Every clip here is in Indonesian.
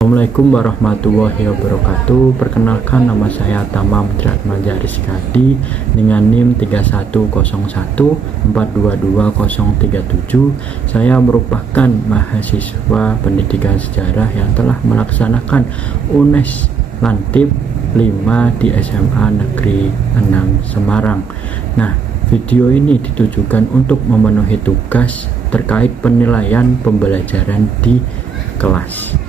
Assalamualaikum warahmatullahi wabarakatuh. Perkenalkan, nama saya Tamam Dratmaja Rizkadi dengan NIM 3101422037. Saya merupakan mahasiswa pendidikan sejarah yang telah melaksanakan UNES Lantip 5 di SMA Negeri 6 Semarang. Nah, video ini ditujukan untuk memenuhi tugas terkait penilaian pembelajaran di kelas.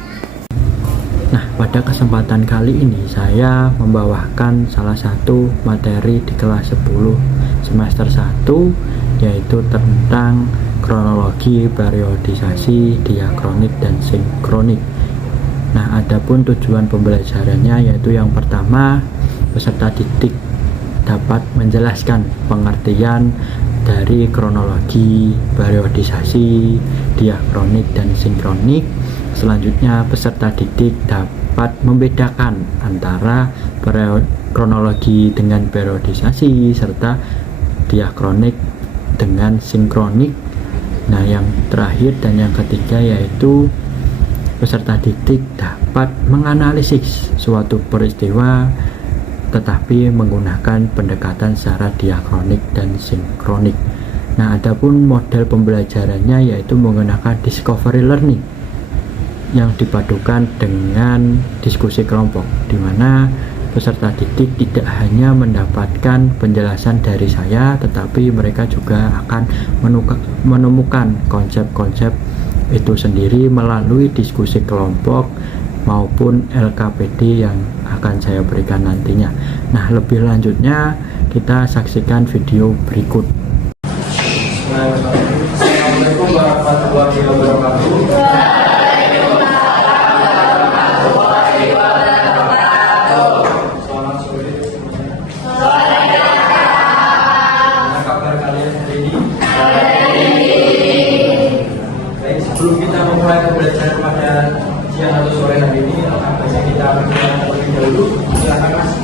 Nah, pada kesempatan kali ini saya membawakan salah satu materi di kelas 10 semester 1, yaitu tentang kronologi, periodisasi, diakronik, dan sinkronik. Nah, adapun tujuan pembelajarannya yaitu yang pertama, peserta didik dapat menjelaskan pengertian dari kronologi, periodisasi, diakronik, dan sinkronik. Selanjutnya, peserta didik dapat membedakan antara kronologi dengan periodisasi serta diakronik dengan sinkronik. Nah, yang terakhir dan yang ketiga yaitu peserta didik dapat menganalisis suatu peristiwa tetapi menggunakan pendekatan secara diakronik dan sinkronik. Nah, adapun model pembelajarannya yaitu menggunakan discovery learning yang dipadukan dengan diskusi kelompok, di mana peserta didik tidak hanya mendapatkan penjelasan dari saya, tetapi mereka juga akan menemukan konsep-konsep itu sendiri melalui diskusi kelompok maupun LKPD yang akan saya berikan nantinya. Nah, lebih lanjutnya kita saksikan video berikut. Assalamualaikum warahmatullahi wabarakatuh. Selamat sore semuanya. Gimana kabar kalian hari ini? Baik, sebelum kita memulai pembelajaran pada siang atau sore hari ini, baiknya kita berdoa terlebih dahulu. Silakan Mas.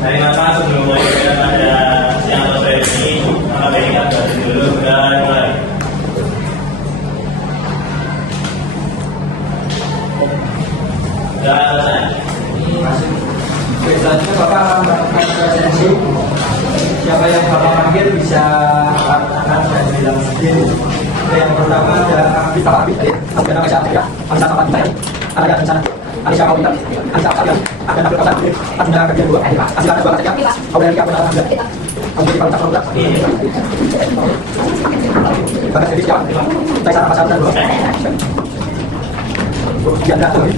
Baik, maka sebelum mulai pada siang atau sore ini, maka baiknya kita dulu dan mulai. Sudah selesai. Oke, selanjutnya Bapak akan melakukan presensi. Siapa yang Bapak panggil bisa akan saya bilang sendiri. Yang pertama ada kita Abi, ada nama saya Abdullah, ada nama saya, ada rencana, ada siapa kita, ada siapa kita, ada nama kita, ada kerja dua, ada dua saja, ada yang apa ada, kamu di bawah tak pada jadi siapa, saya sama pasal dua, dia ada tuh,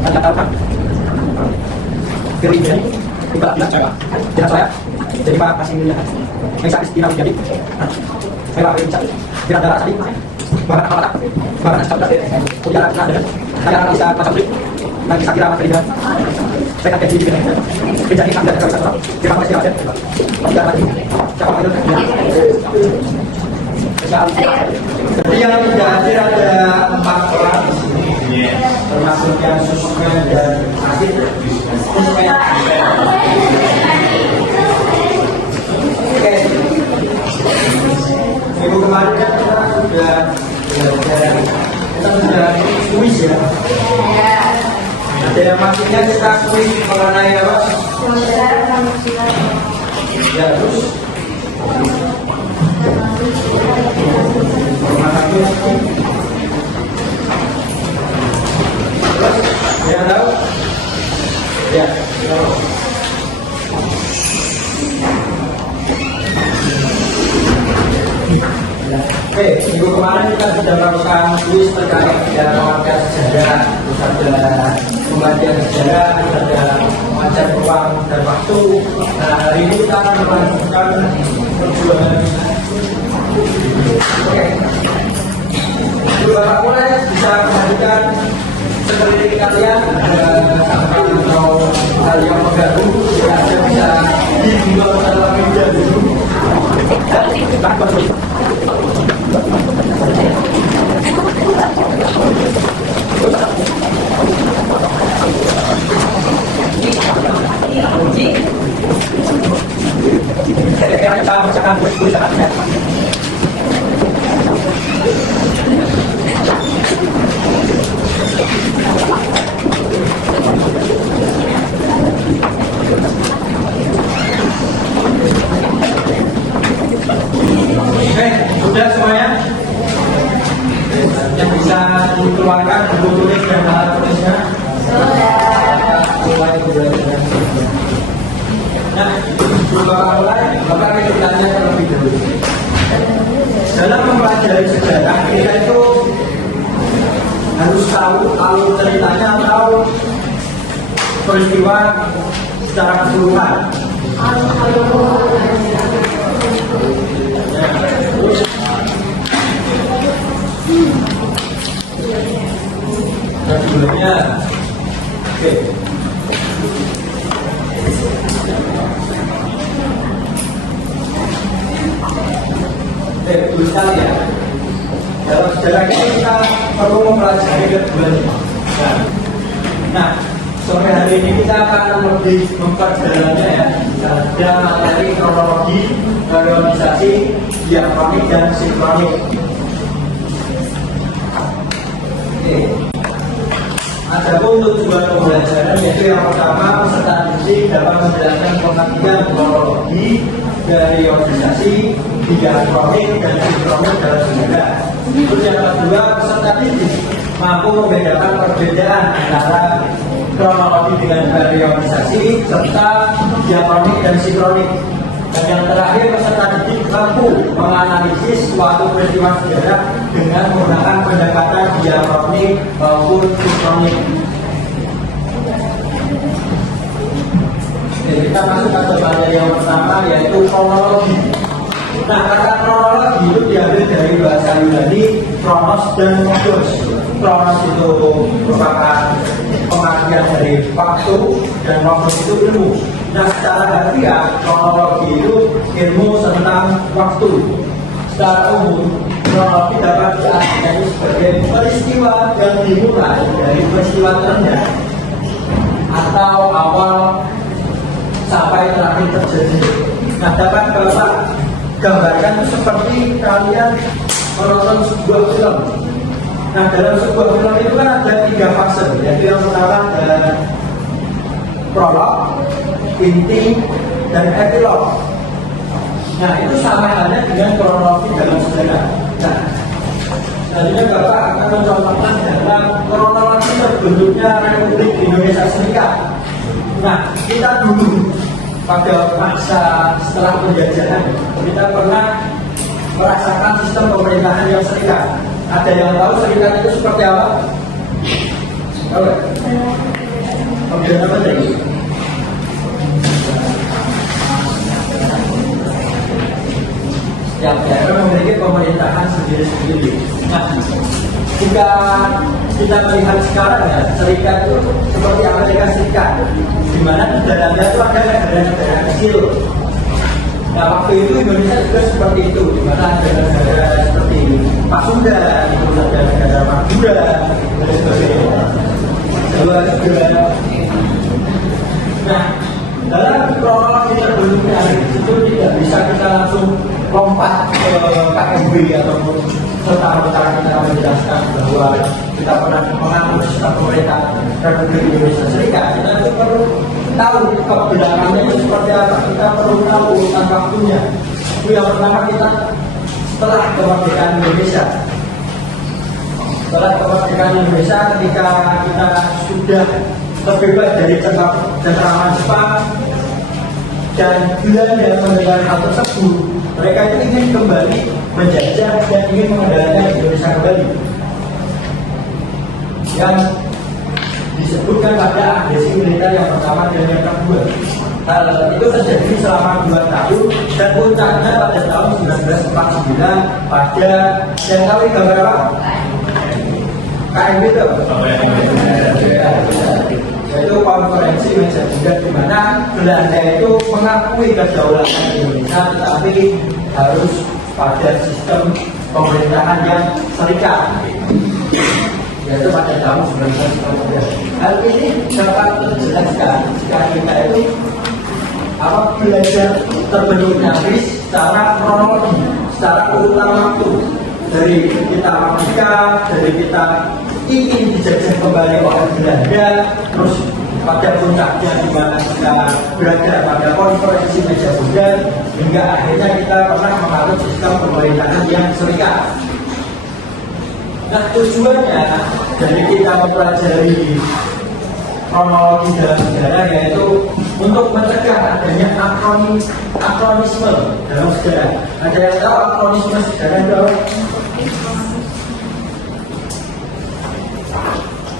ada apa, kirinya, kita tidak coba, tidak saya. Jadi Pak kasih ini bisa istilah jadi saya bisa tidak ada tadi bahkan apa bahkan sudah udah ada saya bisa baca beli nanti saya kira materi dan saya akan jadi jadi sampai ada satu kita masih ada tidak lagi siapa itu jadi yang sudah hadir ada 4 orang termasuk yang susukan dan akhir minggu kemarin kan kita sudah kuis ya. Ada yang maksudnya kita kuis mengenai apa? Ya terus. Ya tahu? Ya. Oke, minggu kemarin kita sudah melakukan kuis terkait dengan pengertian sejarah, terus ada pembagian sejarah, terus ada macam ruang dan waktu. Nah, hari ini kita akan melanjutkan perjuangan. Oke, sebelum mulai bisa melanjutkan seperti kalian ada catatan atau hal yang mengganggu, tidak ada bisa dibuat dalam media dulu. Kita bacakan tulisan keluarkan buku tulis dan alat tulisnya. Nah, Bapak kita tanya terlebih dahulu. Dalam mempelajari sejarah kita itu harus tahu alur ceritanya atau peristiwa secara keseluruhan. Sebelumnya, oke. Betul sekali ya. Dalam sejarah ini kita perlu mempelajari keduanya. Nah, sore hari ini kita akan lebih memperdalamnya ya. Ada materi kronologi, periodisasi, diakronik dan sinkronik. Oke. Adapun tujuan pembelajaran yaitu yang pertama peserta didik dapat menjelaskan pengertian kronologi, periodisasi, diakronik dan sinkronik dalam sejarah. Terus yang kedua peserta didik mampu membedakan perbedaan antara kronologi dengan periodisasi serta diakronik dan sinkronik. Dan yang terakhir peserta didik mampu menganalisis suatu peristiwa sejarah dengan menggunakan pendekatan diakronik maupun sinkronik. Jadi kita masuk ke materi yang pertama yaitu kronologi. Nah, kata kronologi itu diambil dari bahasa Yunani kronos dan logos. Kronos itu merupakan pengertian dari waktu dan logos itu ilmu. Nah, secara harfiah kronologi itu ilmu tentang waktu. Secara umum kronologi dapat diartikan sebagai peristiwa yang dimulai dari peristiwa terendah atau awal sampai terakhir terjadi. Nah, dapat Bapak gambarkan seperti kalian menonton sebuah film. Nah, dalam sebuah film itu kan ada 3 fase, yaitu yang pertama ada prolog, inti, dan epilog. Nah, itu sama halnya dengan kronologi dalam sejarah. Nah, selanjutnya Bapak akan mencontohkan dalam kronologi terbentuknya Republik Indonesia Serikat. Nah, kita dulu pada masa setelah penjajahan kita pernah merasakan sistem pemerintahan yang serikat. Ada yang tahu serikat itu seperti apa? Tahu? Pemerintahan menteri. Setiap daerah memiliki pemerintahan sendiri-sendiri. Nah, jika kita melihat sekarang ya, serikat itu seperti Amerika Serikat, di mana di dalamnya itu ada negara-negara kecil. Nah, waktu itu Indonesia juga seperti itu, di mana ada negara seperti Pasundan, itu ada negara Madura, dan sebagainya. Jawa juga. Nah, dalam kronologi terbentuknya itu tidak bisa kita langsung lompat ke KMB ataupun serta-merta kita menjelaskan bahwa kita pernah mengatur sistem pemerintah Republik Indonesia Serikat. Kita itu perlu tahu kebelakangnya itu seperti apa. Kita perlu tahu urutan waktunya. Itu yang pertama kita setelah kemerdekaan Indonesia. Setelah kemerdekaan Indonesia, ketika kita sudah terbebas dari cengkraman Jepang dan Belanda mendengar hal tersebut, mereka itu ingin kembali menjajah dan ingin mengendalikan Indonesia kembali. Yang disebutkan pada agresi militer yang pertama dan yang kedua. Hal itu terjadi selama 2 tahun dan puncaknya pada tahun 1949 pada yang tahu gambar apa? KMB itu yaitu konferensi meja bundar, di mana Belanda itu mengakui kedaulatan Indonesia tetapi harus pada sistem pemerintahan yang serikat, yaitu pada tahun 1949. Hal ini dapat terjelaskan jika kita itu belajar terbentuknya BRIS secara kronologi, secara urutan waktu, dari kita Amerika, dari kita ingin dijajah kembali oleh Belanda, terus pada puncaknya di mana kita berada pada konferensi meja bundar, hingga akhirnya kita pernah mengatur sistem pemerintahan yang serikat. Nah, tujuannya dari kita mempelajari kronologi dalam sejarah yaitu untuk mencegah adanya akronisme dalam sejarah. Ada yang tahu akronisme sejarah itu?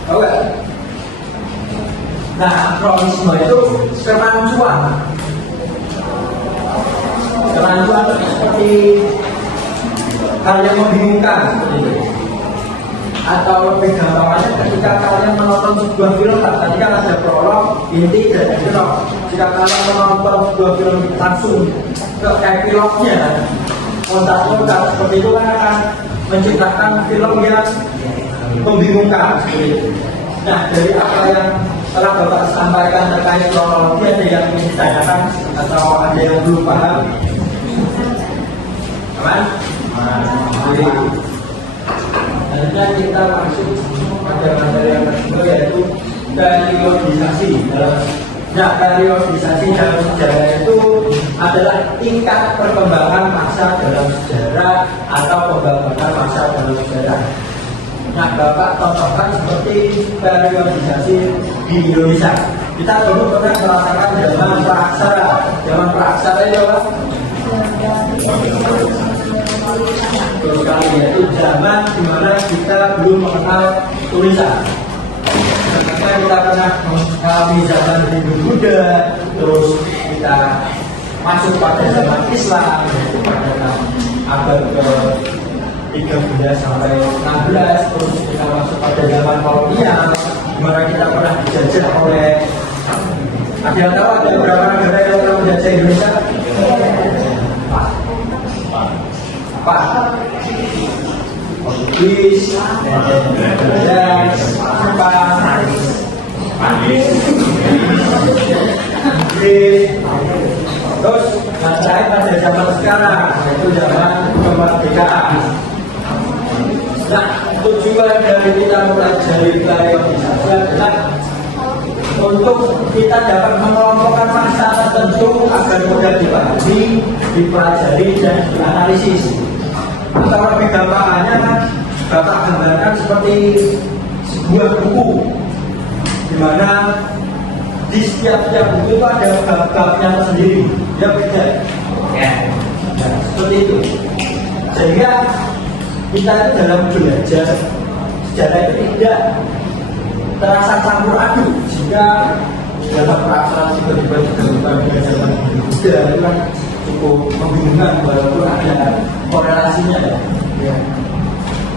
Tahu nggak? Nah, akronisme itu kerancuan seperti hal yang membingungkan seperti itu. Atau lebih gampangnya ketika kalian menonton sebuah film, tadi kan ada prolog, inti, dan epilog. Jika kalian menonton sebuah film langsung ke epilognya, loncat-loncat seperti itu kan akan menciptakan film yang membingungkan seperti itu. Nah, dari apa yang telah Bapak sampaikan terkait kronologi, ada yang ingin ditanyakan atau ada yang belum paham? Aman? Jadi, selanjutnya kita masuk pada materi yang kedua yaitu periodisasi. Nah, periodisasi dalam sejarah itu adalah tingkat perkembangan masa dalam sejarah atau pembangunan masa dalam sejarah. Nah, Bapak contohkan seperti periodisasi di Indonesia. Kita dulu pernah merasakan zaman praksara. Zaman praksara itu apa? Terus kali yaitu zaman dimana kita belum mengenal tulisan. Karena kita pernah mengalami zaman Hindu Buddha, terus kita masuk pada zaman Islam, yaitu pada abad ke-13 sampai 16, terus kita masuk pada zaman kolonial, dimana kita pernah dijajah oleh, ada yang tahu ada beberapa negara yang pernah menjajah Indonesia? Apa? Portugis, Belanda, Jepang, Inggris, terus sampai pada zaman sekarang yaitu zaman kemerdekaan. Nah, tujuan dari kita mempelajari periodisasi adalah untuk kita dapat mengelompokkan masa tertentu agar mudah dipahami, dipelajari, dan dianalisis. Atau lebih gampangnya kan Bapak gambarkan seperti sebuah buku di mana di setiap buku itu ada bab-babnya tersendiri, ya beda. Ya, seperti itu. Sehingga kita itu dalam belajar sejarah itu tidak terasa campur aduk. Jika dalam perasaan tiba-tiba dengan zaman Buddha itu kan cukup membingungkan walaupun ada korelasinya ya.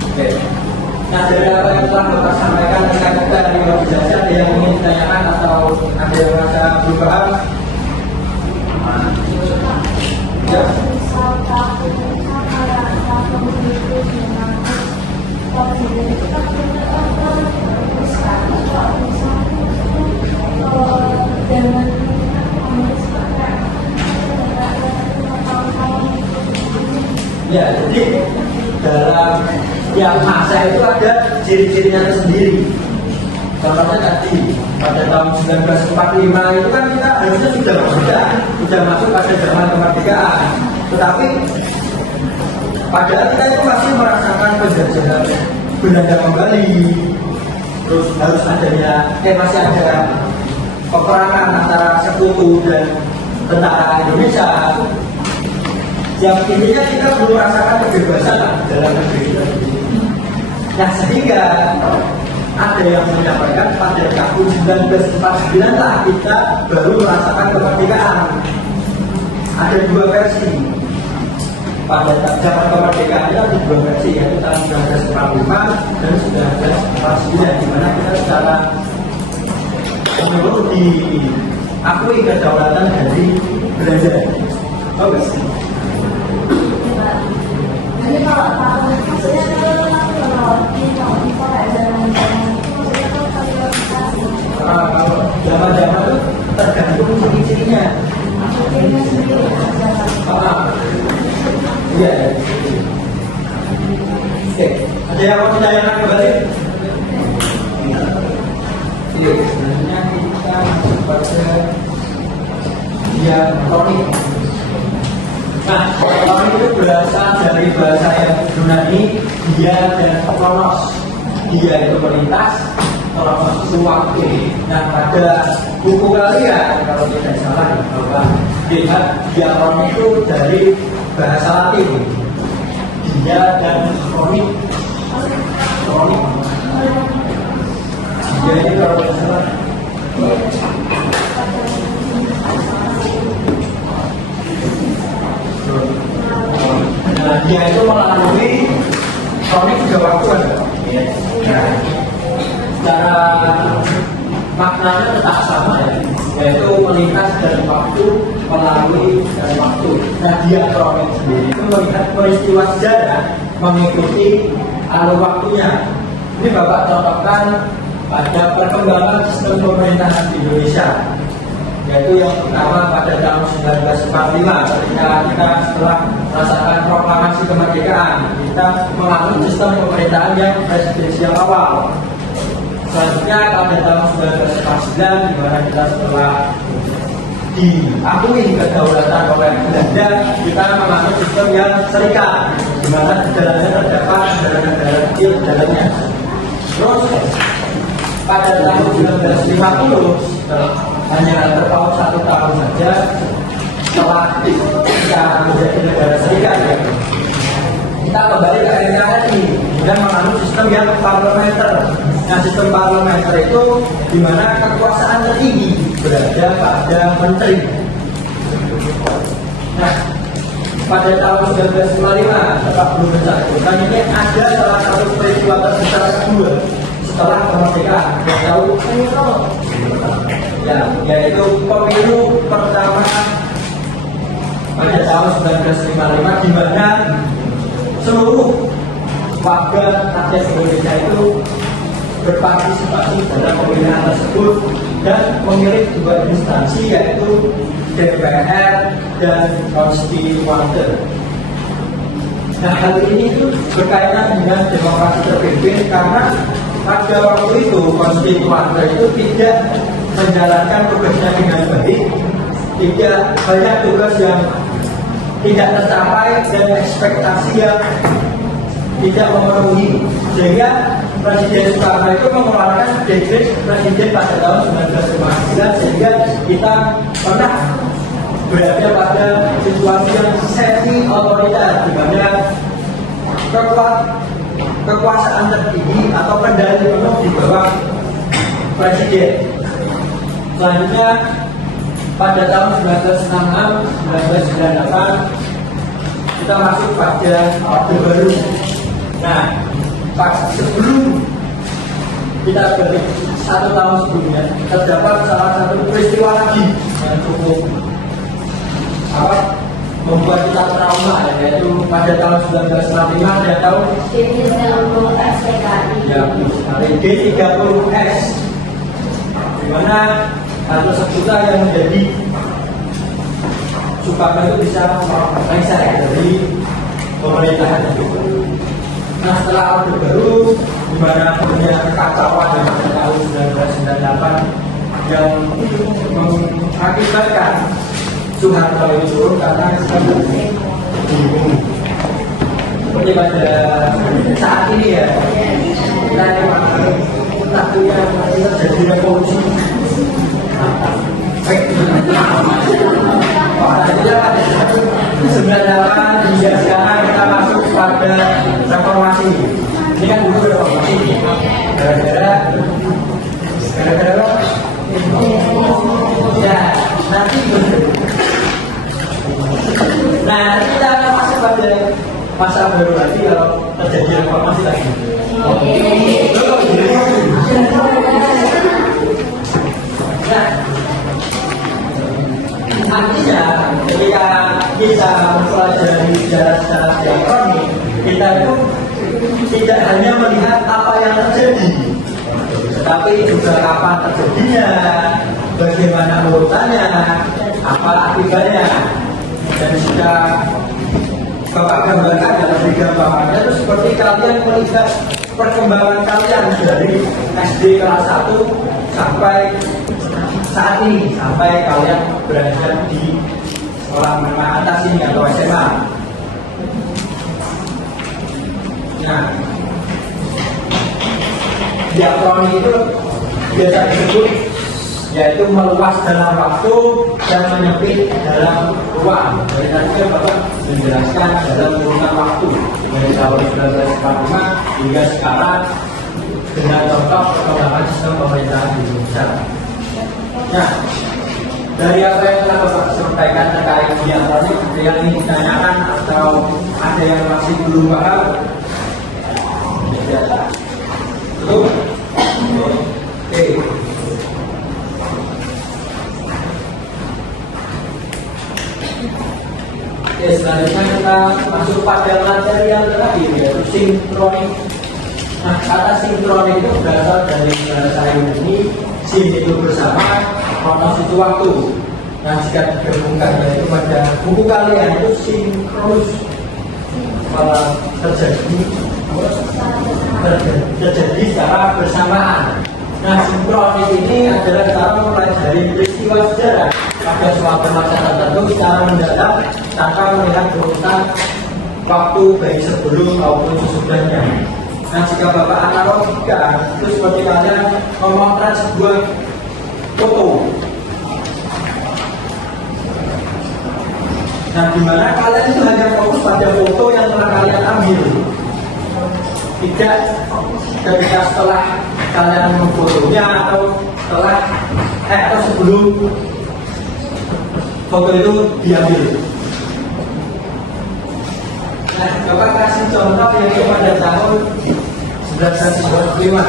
Oke. Nah, dari apa yang telah Bapak sampaikan terkait periodisasi, ada yang ingin ditanyakan atau ada yang merasa belum paham? Ya. Ya, jadi dalam tiap masa itu ada ciri-cirinya tersendiri. Contohnya tadi pada tahun 1945 itu kan kita harusnya sudah masuk pada zaman kemerdekaan, tetapi padahal kita itu masih merasakan penjajahan Belanda kembali, terus harus adanya masih ada peperangan antara sekutu dan tentara Indonesia. Yang intinya kita belum merasakan kebebasan dalam negeri kita. Nah, sehingga ada yang menyampaikan pada tahun 1949 lah kita baru merasakan kemerdekaan. Ada dua versi. Pada zaman kemerdekaan itu ada dua versi, yaitu tahun 1945 dan 1949, di mana kita secara menurut diakui kedaulatan dari Belanda. Oke. Jadi kalau tahun maksudnya kalau di tahun itu ada zaman-zaman itu tergantung ciri-cirinya. Iya. Oke, ada yang mau ditanyakan kembali? Ini sebenarnya kita masuk pada diakronik. Nah, kronik itu berasal dari bahasa yang Yunani, dia dan kronos. Dia itu melintas, kronos itu waktu. Nah, pada buku kalian, kalau tidak salah, bahwa lihat diakronik itu dari bahasa Latin. Dia dan kronik. Kronik. Dia ini kalau tidak salah. Nah, dia itu melalui kronik juga waktu ada. Nah, secara maknanya tetap sama ya, yaitu melintas dari waktu melalui dari waktu. Nah, dia kronik sendiri itu melihat peristiwa sejarah mengikuti alur waktunya. Ini Bapak contohkan pada perkembangan sistem pemerintahan di Indonesia, yaitu yang pertama pada tahun 1945 ketika kita setelah merasakan proklamasi kemerdekaan, kita menganut sistem pemerintahan yang presidensial awal. Selanjutnya pada tahun 1949 di mana kita setelah diakui kedaulatan oleh Belanda, kita menganut sistem yang serikat, di mana di dalamnya terdapat negara-negara kecil di dalamnya. Terus pada tahun 1950 hanya terpaut 1 tahun saja setelah kita menjadi negara serikat ya. Kita kembali ke NKRI dan menganut sistem yang parlementer. Nah, sistem parlementer itu di mana kekuasaan tertinggi berada pada menteri. Nah, pada tahun 1955 Bapak belum mencatatkan ini ada salah satu peristiwa terbesar kedua setelah kemerdekaan. Tahu? Ya, yaitu pemilu pertama pada tahun 1955 di mana seluruh warga rakyat Indonesia itu berpartisipasi dalam pemilihan tersebut dan memilih 2 instansi yaitu DPR dan Konstituante. Nah, hal ini itu berkaitan dengan demokrasi terpimpin karena pada waktu itu Konstituante itu tidak menjalankan tugasnya dengan baik, tidak banyak tugas yang tidak tercapai dan ekspektasi yang tidak memenuhi, sehingga Presiden Soekarno itu mengeluarkan dekret presiden pada tahun 1959 sehingga kita pernah berada pada situasi yang semi otoriter di mana kekuasaan tertinggi atau kendali penuh di bawah presiden. Selanjutnya pada tahun 1966-1998 kita masuk pada Orde Baru. Nah, sebelum kita balik 1 tahun sebelumnya terdapat salah satu peristiwa lagi yang cukup membuat kita trauma, yaitu pada tahun 1965 ada tahun G30S, di mana hal tersebut yang menjadi Soekarno itu bisa melengsar dari pemerintahan itu. Nah, setelah Orde Baru, di mana punya kekacauan pada tahun 1998 yang mengakibatkan Soeharto itu turun karena bingung. Seperti pada saat ini ya, kita takutnya terjadi revolusi. Sebenarnya hingga sekarang kita masuk pada reformasi. Ini kan dulu reformasi. Gara-gara ya nanti kita akan masuk pada masa baru lagi kalau terjadi reformasi lagi. Artinya ketika kita mempelajari sejarah diakronik, kita itu tidak hanya melihat apa yang terjadi, tetapi juga kapan terjadinya, bagaimana urutannya, apa akibatnya. Dan jika Bapak gambarkan dalam gambarannya itu seperti kalian melihat perkembangan kalian dari SD kelas 1 sampai saat ini, sampai kalian berada di sekolah menengah atas ini atau SMA. Nah, diakronim itu biasa disebut yaitu meluas dalam waktu dan menyempit dalam ruang. Dari tadi Bapak menjelaskan dalam kurungan waktu dari tahun 1945 hingga sekarang dengan contoh perkembangan sistem pemerintahan di Indonesia. Nah, dari apa yang telah Bapak sampaikan terkait diakronim, ada yang ingin ditanyakan atau ada yang masih belum paham? Ya. Betul? Oke. Oke, selanjutnya kita masuk pada materi yang terakhir, yaitu sinkronik. Nah, kata sinkronik itu berasal dari bahasa Yunani, sin itu bersama, kronos itu waktu. Nah, jika digabungkan yaitu pada buku kalian itu sinkronus terjadi secara bersamaan. Nah, sinkronis ini adalah cara mempelajari peristiwa sejarah pada suatu masa tertentu secara mendadak tanpa melihat urutan waktu baik sebelum maupun sesudahnya. Nah, jika Bapak analogikan, itu seperti kalian memotret sebuah foto. Nah, di mana kalian itu hanya fokus pada foto yang telah kalian ambil. Tidak ketika setelah kalian memfotonya atau setelah atau sebelum foto itu diambil. Nah, Bapak kasih contoh yaitu pada tahun 1945.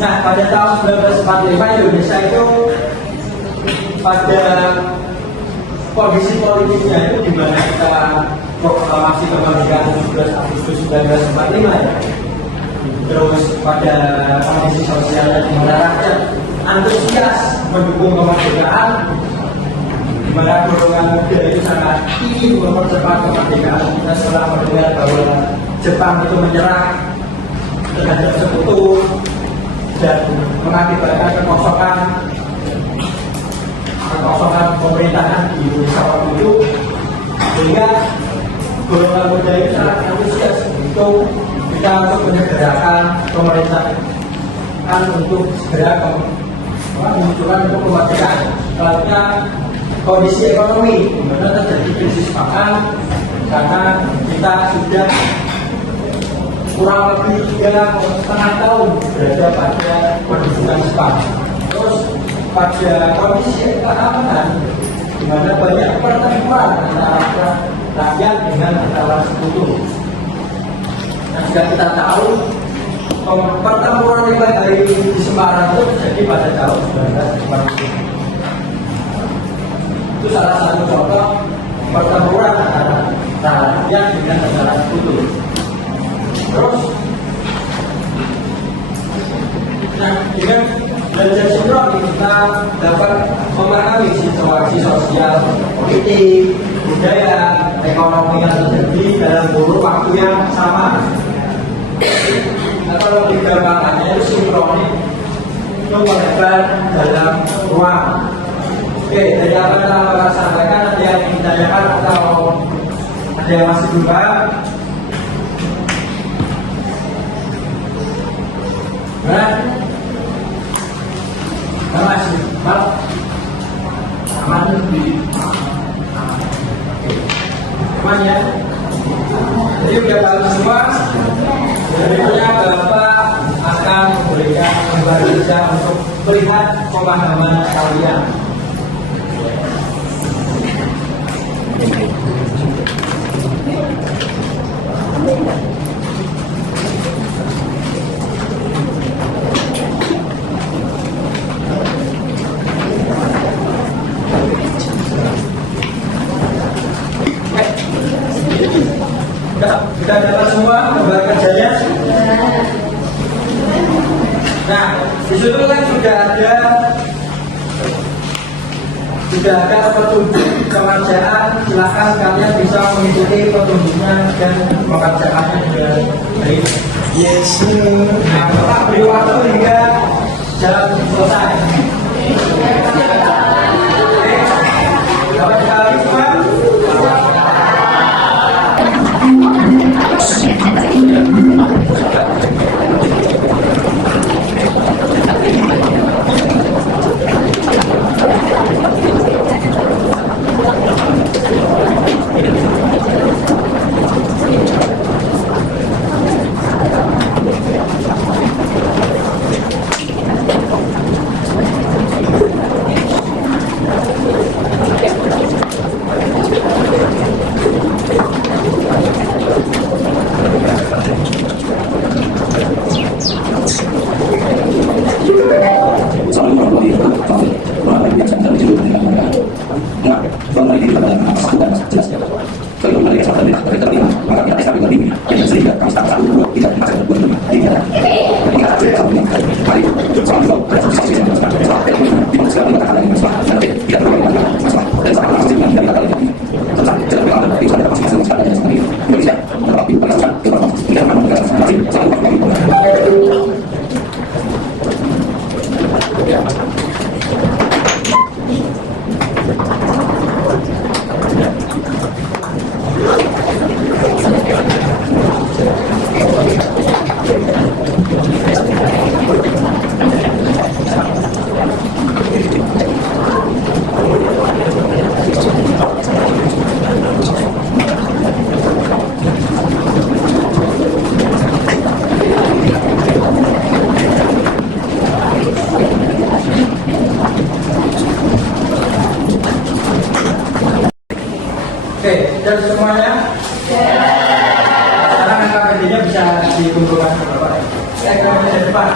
Nah, pada tahun 1945 Indonesia itu pada kondisi politiknya itu di mana kita proklamasi kemerdekaan 17 Agustus 1945 ya. Terus pada kondisi sosial di mana rakyat antusias mendukung kemerdekaan, di mana golongan muda itu sangat ingin mempercepat kemerdekaan. Kita setelah mendengar bahwa Jepang itu menyerah terhadap sekutu dan mengakibatkan kekosongan pemerintahan di Indonesia waktu itu, sehingga golongan muda itu sangat antusias untuk kita untuk menyegerakan pemerintahan untuk segera memunculkan untuk kemerdekaan. Selanjutnya kondisi ekonomi di mana terjadi krisis pangan karena kita sudah kurang lebih 3,5 tahun berada pada pendudukan Jepang. Terus pada kondisi keamanan di mana banyak pertempuran antara rakyat dengan antara sekutu. Nah, jika kita tahu pertempuran 5 hari di Semarang itu terjadi pada tahun 1945. Itu salah satu contoh pertempuran antara rakyat dengan antara sekutu. Terus, nah, dengan belajar sinkronis kita dapat memahami situasi sosial, politik, budaya, ekonomi yang terjadi dalam kurun waktu yang sama. Atau lebih gampangnya itu sinkronis itu melebar dalam ruang. Oke, dari apa yang telah Bapak sampaikan, ada yang ingin ditanyakan atau ada yang masih belum paham? Nah, masih, aman di aman ya. Jadi sudah tahu semua. Berikutnya Bapak akan memberikan gambaran untuk melihat pemahaman kalian. Kita dapat semua gambar kerjanya. Nah, di situ kan sudah ada petunjuk kerjaan. Silahkan kalian bisa mengikuti petunjuknya dan mengerjakannya dengan baik. Yes. Nah, Bapak beri waktu hingga jam selesai. Oke, dapat sekali semua. semuanya? Sekarang angka pentingnya bisa dikumpulkan ke bawah. Saya ke depan.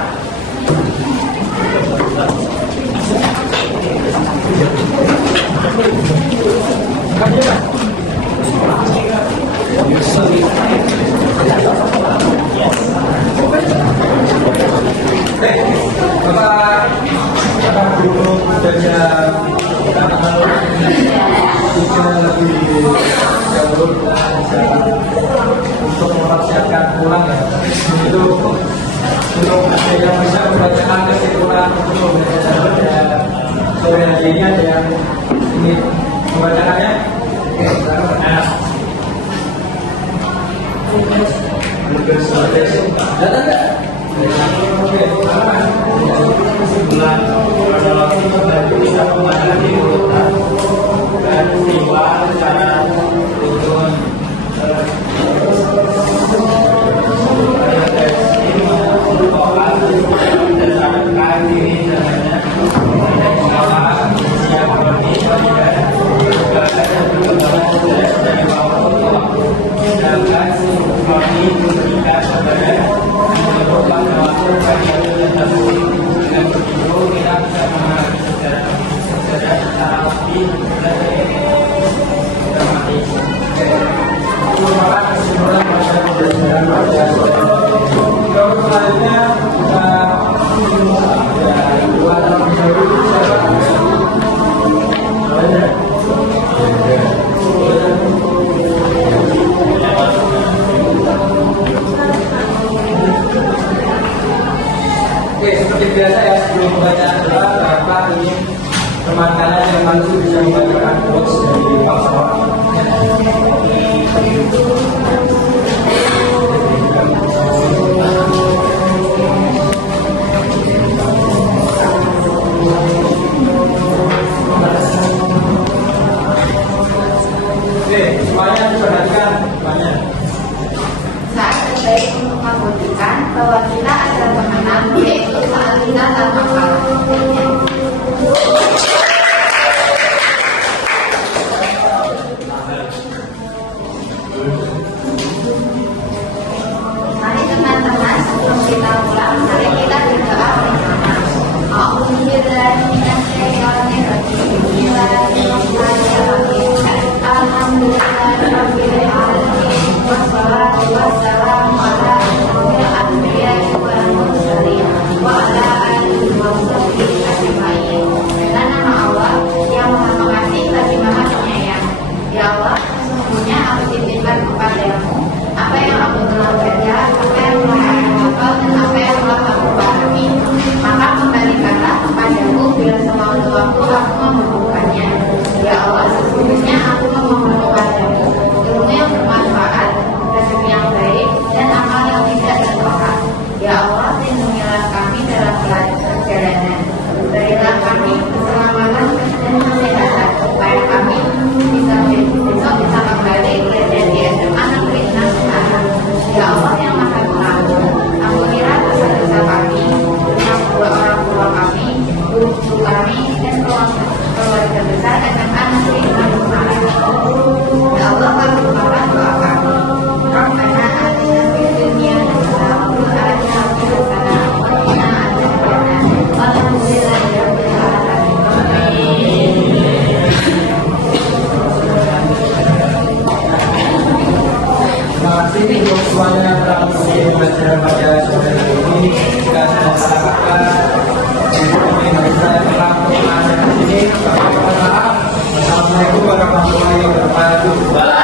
Bapak guru belajar lebih jauh untuk mempersiapkan pulang ya. Itu untuk yang bisa membacakan kesimpulan untuk belajar sore hari ini ada yang ingin membacakannya? Kesimpulan kronologi dari bisa pembahasan di kota dan peristiwa secara turun merupakan berdasarkan diri namanya mengawal siap bagi dan perkembangan stres dari bawah sedangkan kami memberikan kepada merupakan waktu bagi dengan begitu kita bisa memahami secara lebih dramatis. Merupakan kesimpulan pada pembelajaran pada kalau selanjutnya kita dua tahun baru Oke, seperti biasa ya sebelum membaca doa, Bapak ingin teman kalian yang mampu bisa membacakan quotes dari Pak. Oke, semuanya diperhatikan semuanya. Saat terbaik untuk membuktikan bahwa kita adalah pemenang, yaitu saat kita tanpa kalah. Mari teman-teman, sebelum kita pulang, mari kita berdoa bersama. Alhamdulillahirrahmanirrahim. Alhamdulillahirrahmanirrahim. Wassalatu wassalamu ala asyrofil anbiya'i wal mursalin wa ala alihi wa sahbihi ajmain. Dengan nama Allah yang Maha Pengasih lagi Maha Penyayang. Ya Allah, sesungguhnya aku titipkan kepadamu apa yang aku telah baca, apa yang telah aku hafal, dan apa yang telah aku pahami. Maka kembalikanlah kepadaku bila sewaktu-waktu aku membutuhkannya. Ya Allah, sesungguhnya aku memohon kepadamu ilmu yang bermanfaat, rezeki yang baik, dan amal yang tidak tertolak. Ya Allah, lindungilah kami dalam perjalanan. Berilah kami keselamatan dan kesehatan supaya kami bisa besok bisa kembali belajar di SMA Negeri 6 Semarang. Ya Allah yang Maha Pengampun, ampunilah dosa-dosa kami, dosa kedua orang tua kami, guru kami, dan keluarga besar SMA Negeri 6 Semarang. Ya Allah, kabulkanlah doa kami. Rabbana atina fid dunya hasanah wa fil akhirati hasanah wa qina adzabannar. Walhamdulillahirabbil alamin. Terima kasih untuk semuanya yang telah mengikuti pembelajaran pada sore hari ini. Jika ada salah kata, mungkin saya telah mengajar di sini. Assalamualaikum warahmatullahi wabarakatuh.